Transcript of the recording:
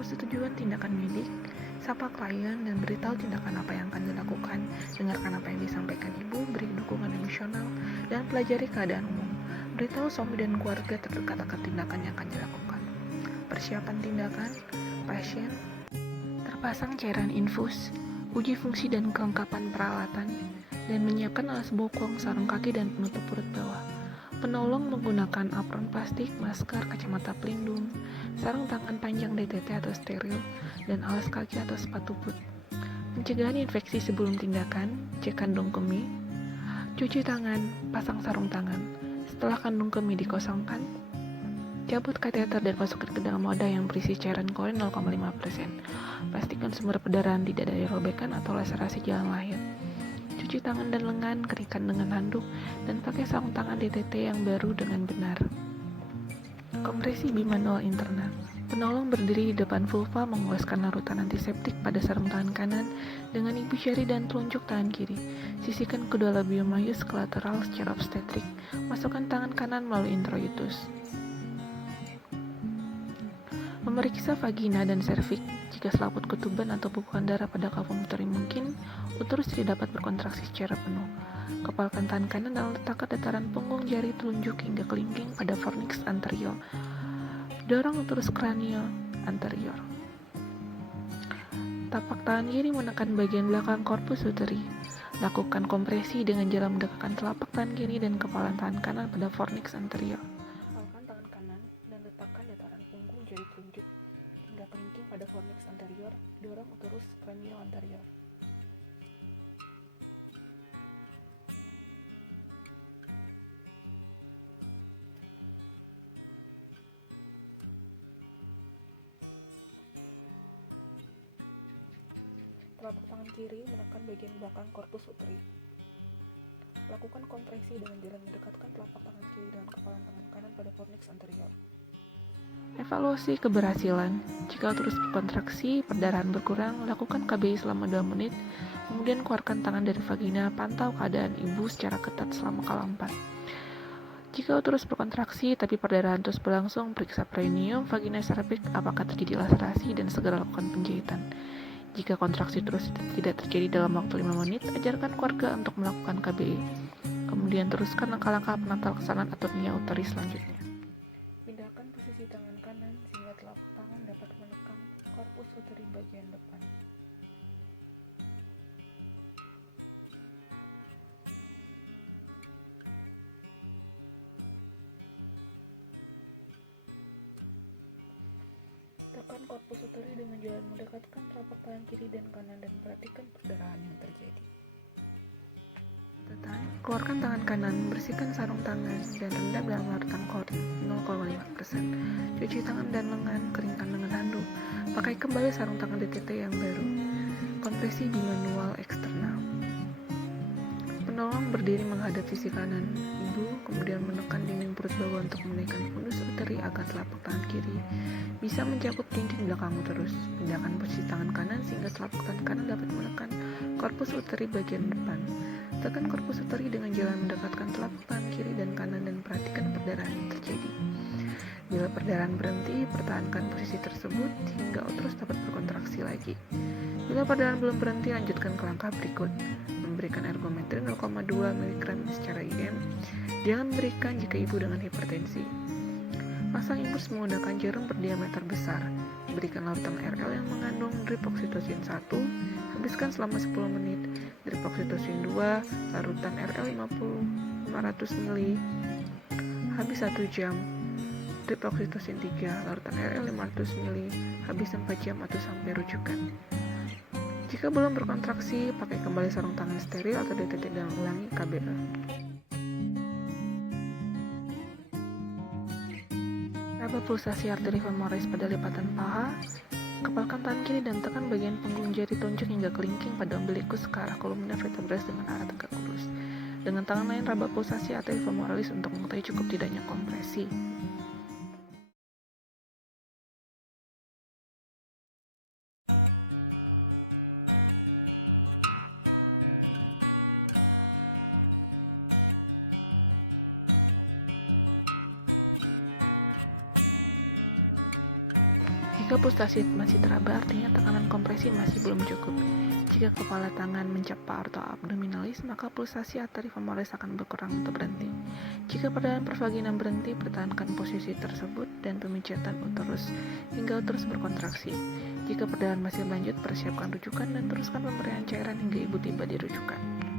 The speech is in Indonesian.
persetujuan tindakan medik, sapa klien dan beritahu tindakan apa yang akan dilakukan, dengarkan apa yang disampaikan ibu, beri dukungan emosional, dan pelajari keadaan umum. Beritahu suami dan keluarga terdekat akan tindakan yang akan dilakukan. Persiapan tindakan, pasien, terpasang cairan infus, uji fungsi dan kelengkapan peralatan, dan menyiapkan alas bokong, sarung kaki, dan penutup perut bawah. Penolong menggunakan apron plastik, masker, kacamata pelindung, sarung tangan panjang DTT atau steril, dan alas kaki atau sepatu boot. Pencegahan infeksi sebelum tindakan, cek kandung kemih, cuci tangan, pasang sarung tangan. Setelah kandung kemih dikosongkan, cabut kateter dan masukkan ke dalam wadah yang berisi cairan klorin 0,5%. Pastikan sumber perdarahan tidak ada robekan atau laserasi jalan lahir. Cuci tangan dan lengan, keringkan dengan handuk, dan pakai sarung tangan DTT yang baru dengan benar. Kompresi bimanual internal. Penolong berdiri di depan vulva mengoleskan larutan antiseptik pada sarung tangan kanan dengan ibu jari dan telunjuk tangan kiri. Sisihkan kedua labium majus ke lateral secara obstetrik. Masukkan tangan kanan melalui introitus. Memeriksa vagina dan serviks. Jika selaput ketuban atau bukaan darah pada kafum uteri mungkin, uterus tidak dapat berkontraksi secara penuh. Kepalkan tangan kanan dan letakkan dataran punggung jari telunjuk hingga kelingking pada fornix anterior. Dorong uterus kranial anterior. Tapak tangan kiri menekan bagian belakang korpus uteri. Lakukan kompresi dengan cara mendekatkan telapak tangan kiri dan kepala tangan kanan pada fornix anterior. Kepalkan tangan kanan dan letakkan dataran punggung jari telunjuk hingga kelingking pada fornix anterior. Dorong uterus kranial anterior. Telapak tangan kiri menekan bagian belakang korpus uteri. Lakukan kompresi dengan cara mendekatkan telapak tangan kiri dengan kepala tangan kanan pada fornix anterior. Evaluasi keberhasilan. Jika terus berkontraksi, perdarahan berkurang, lakukan KBI selama 2 menit, kemudian keluarkan tangan dari vagina, pantau keadaan ibu secara ketat selama kala 4. Jika terus berkontraksi tapi perdarahan terus berlangsung, periksa perineum, vagina, serviks, apakah terjadi laserasi, dan segera lakukan penjahitan. Jika kontraksi terus tidak terjadi dalam waktu 5 menit, ajarkan keluarga untuk melakukan KBI. Kemudian teruskan langkah-langkah penata laksanaan atau nia uteri selanjutnya. Pindahkan posisi tangan kanan sehingga telapak tangan dapat menekan korpus uteri bagian depan. Tekan korpus uteri dengan jalan mendekatkan telapak tangan kiri dan kanan dan perhatikan perdarahan yang terjadi. Keluarkan tangan kanan, bersihkan sarung tangan, dan rendam dalam larutan klorin 0,5%. Cuci tangan dan lengan, keringkan dengan handuk. Pakai kembali sarung tangan DTT yang baru. Kompresi bimanual eksternal. Penolong berdiri menghadap sisi kanan ibu, kemudian menekan dinding perut bawah untuk menaikkan fundus uteri agar telapak tangan kiri bisa mencakup dinding belakang uterus. Pindahkan posisi tangan kanan sehingga telapak tangan kanan dapat menekan korpus uteri bagian depan. Tekan korpus uteri dengan jalan mendekatkan telapak tangan kiri dan kanan dan perhatikan perdarahan yang terjadi. Bila perdarahan berhenti, pertahankan posisi tersebut hingga uterus dapat berkontraksi lagi. Bila perdarahan belum berhenti, lanjutkan ke langkah berikut. Memberikan ergometri 0,2 mg secara IM. Jangan berikan jika ibu dengan hipertensi. Pasang infus menggunakan jarum berdiameter besar. Berikan larutan RL yang mengandung drip oksitosin 1. Habiskan selama 10 menit. Drip oksitosin 2, larutan RL 500 ml. Habis 1 jam. Drip oksitosin 3, larutan RL 500 ml. Habis 4 jam atau sampai rujukan. Jika belum berkontraksi, pakai kembali sarung tangan steril atau DTT dan ulangi KBL. Raba pulsasi arteri femoris pada lipatan paha. Kepalkan tangan kiri dan tekan bagian punggung jari telunjuk hingga kelingking pada umbilikus ke arah kolumna vertebralis dengan arah tegak lurus. Dengan tangan lain raba pulsasi arteri femoralis untuk mengetahui cukup tidaknya kompresi. Jika pulsasi masih teraba, artinya tekanan kompresi masih belum cukup. Jika kepala tangan mencapai atau abdominalis, maka pulsasi arteri femoris akan berkurang atau berhenti. Jika perdarahan pervaginam berhenti, pertahankan posisi tersebut dan pemijatan uterus hingga uterus berkontraksi. Jika perdarahan masih lanjut, persiapkan rujukan dan teruskan pemberian cairan hingga ibu tiba di rujukan.